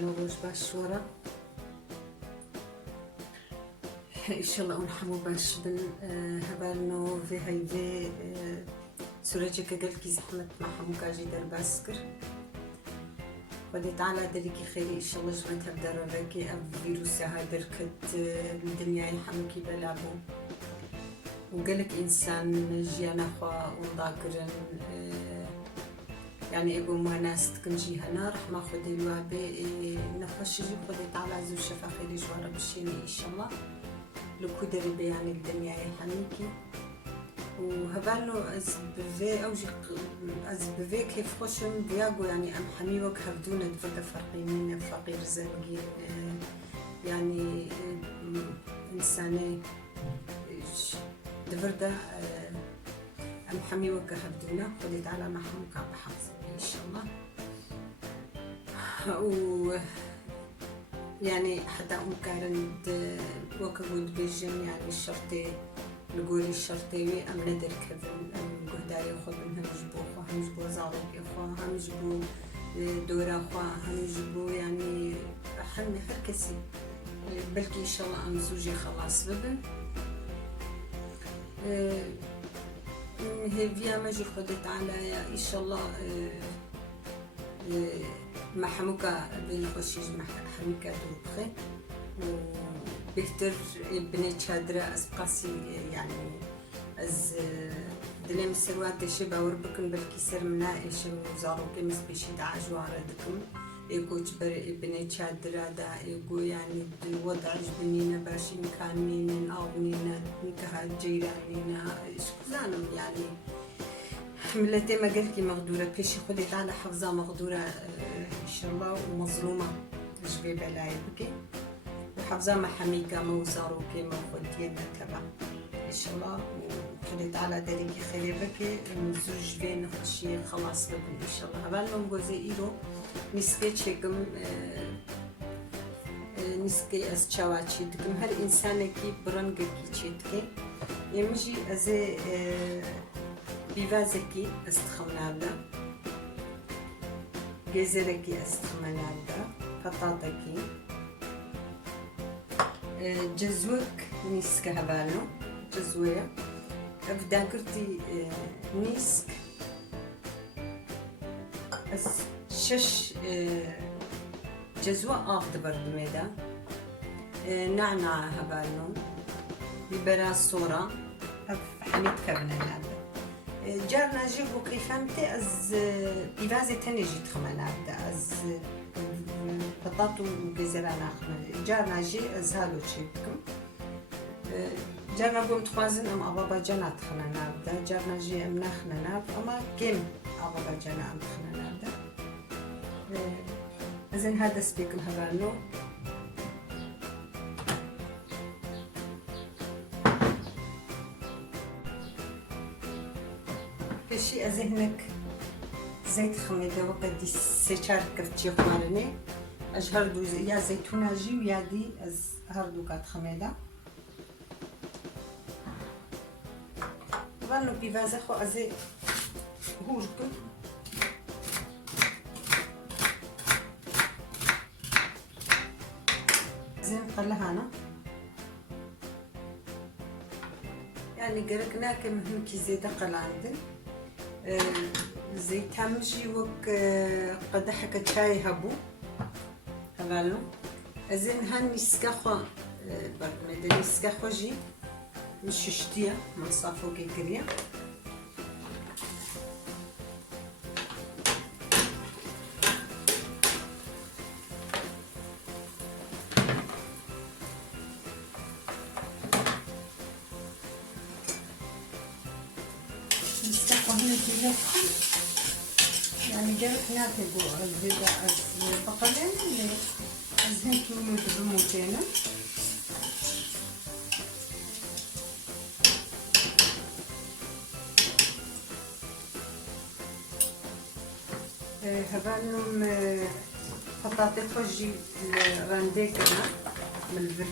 نوروج باش ورا ان شاء الله ونحمو باش بن هبالنو في هيفي سورجك قال كي زحمت مع حموكا جي در باسكر ودي تعالى دريكي خيري ان شاء الله جبتها بدر الركي فيروس هادر كت الدنيا يحمكي بلابو وقالك انسان جيانا خوا وضاكرن يعني اقول ما ناس تكنجي هنا رح ما خدي الوابي نخشي خدي تعالى زو شفا خيري جوارا بشيني ان شاء الله لو كدري بيعني الدنيا يحميكي وهبالو از بفي اوجي از بفي كيف خوشم بياقو يعني ام حمي وك هبدونا دفرد فرقي من فقير زنقي يعني انساني دفرد ام حمي وك هبدونا خديت على محموك بحفظ ان شاء الله و يعني حتى كارن وكود بيجن يعني الشرطي نقول الشرطي أم ندر كذن أم قهداي خود منهم جبوا هم جبوا زارق إخوة هم جبوا دورا إخوة هم جبوا يعني هم هركسي بلكي إن شاء الله أم زوجي خلاص ببن هي فيا ما جي خدت على إن شاء الله مع حموكا بين خوشيج مع حموكا دوبخي وبكتر بني شادرة أسبقاسي يعني أز دلهم السروات شبه وربكن بالكسر منا إيش مزارو كمس بيشي دعجوا عردكم إيكو جبر بني شادرة دا إيكو يعني الوضع جبنينا باش إمكان مين أغنينا نكها جيرانينا إيش كلانم يعني حملتي ما قالكي مغدورة بيشي خدت على حفظة مغدورة إن شاء الله ومظلومة جبي بلاي بكي وحفظة ما حميكا موزارو كي موخدينا تبع إن شاء الله وخدت على داريكي خيري بكي نزوج بين خشي خلاص بكم إن شاء الله هبالهم جوزي إيرو نسكي تشيكم نسكي أز تشاواتشي دكم هر إنسانكي برنجكي تشيتكي يمجي أزي بيفازكي استخمنابدا جزركي استخمنابدا بطاطاكي جزوك نيسك هبالو جزوية أبدا كرتي نيسك شش جزوة آخد برد ميدا نعناع هبالو ببرا صورة حميد كبنة جارنا جيبو كيفامتي از بيفازي تاني جيت خمانا عبدا از بطاطو وجزرانا خمانا جارنا جي از هالو تشيبكم جارنا قوم تخوازن ام ابابا جانا تخنانا عبدا جارنا جي ام نخنانا اما كيم ابابا جانا ام تخنانا عبدا ازن هذا سبيكم هبالو شيء أذهنك زيت خميدة وقت سيشار كفتشي خمارني أجهردو يا زيتونة جي ويا دي أزهردو كات خميدة غنو بيفازة خو أزي هوركو زين قلهانا يعني قرقنا كم كي زيادة قل عندن زي تمشي وك قدحك شاي هبو هبالو أزين هني سكاخو برمدني سكاخو جي مش شتيا من صافو كيكريا يعني جابت ناتجو الزبدة البقلين اللي أزهن كيلو بموتين هبالهم بطاطا خوجي راندي كنا من البرد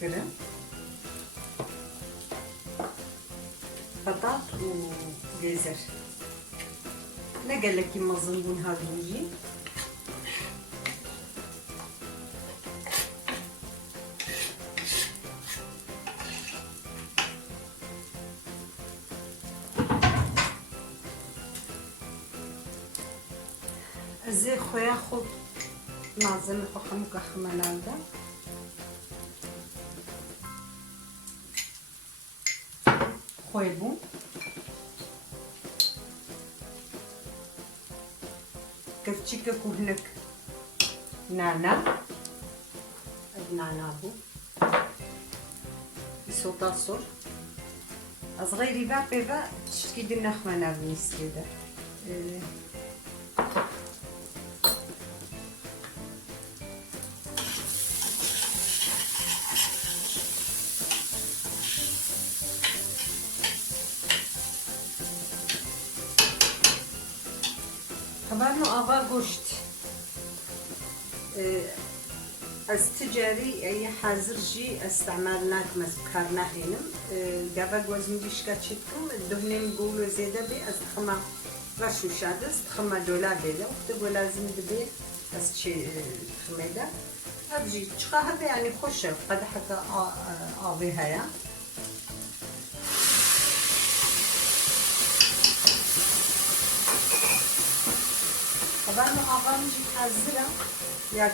كنا بطاط وجزر نقال لك كيما الزنبون هذا يجي خياخد malzeme bakımı kahramanlarda. Koy bu. Kırçık kuhnek nana. Nana bu. Soda sor. Az gayri va peva tşkidin nakhmana bnisli'de. طبعا ava goşt از تجاری ای حاضر جی استعمال نکم از کار نهینم گاوا گوزم دیشکا چیکم دهنیم گولو زیاده بی از خما رشو شده است خما دولا بیده وقت گولازم دبی از چی خمیده ابجی چقدر هده یعنی خوشه قد حتی آبی هیا طبعا آقام جی حاضرم یک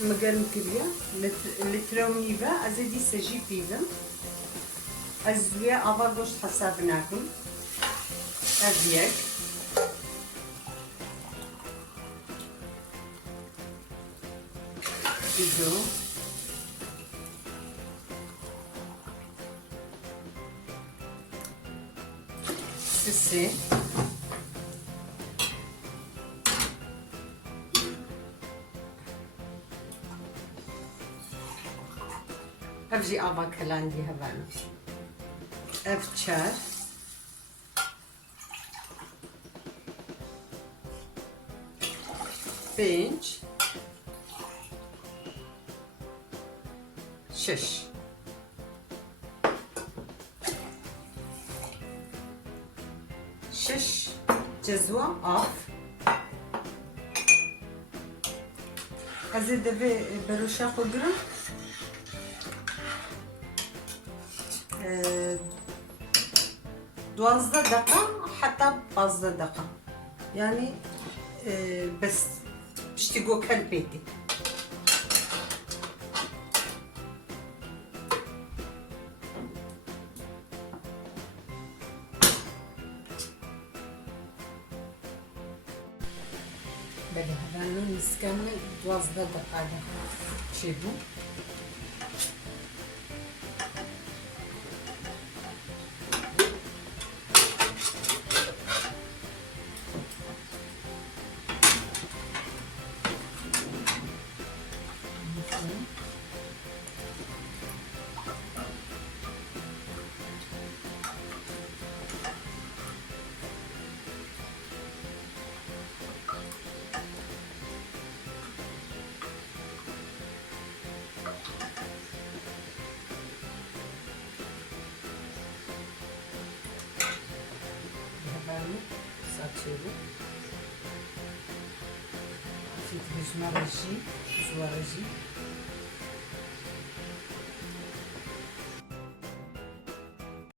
مگرم کریه لیترومی و از دی سجی پیدم از وی آوا گوشت حساب نکن از یک دو سه ابجی آبا کلاندی هوانو اف چار پنج شش جزوه آف از دبی بروشا خودرم 12 دقيقة حتى 15 دقيقة يعني بس باش تقوى كالبيتي بله هذا نسكمل 12 دقيقة شيبو saçıyorum. Şimdi hızma reji,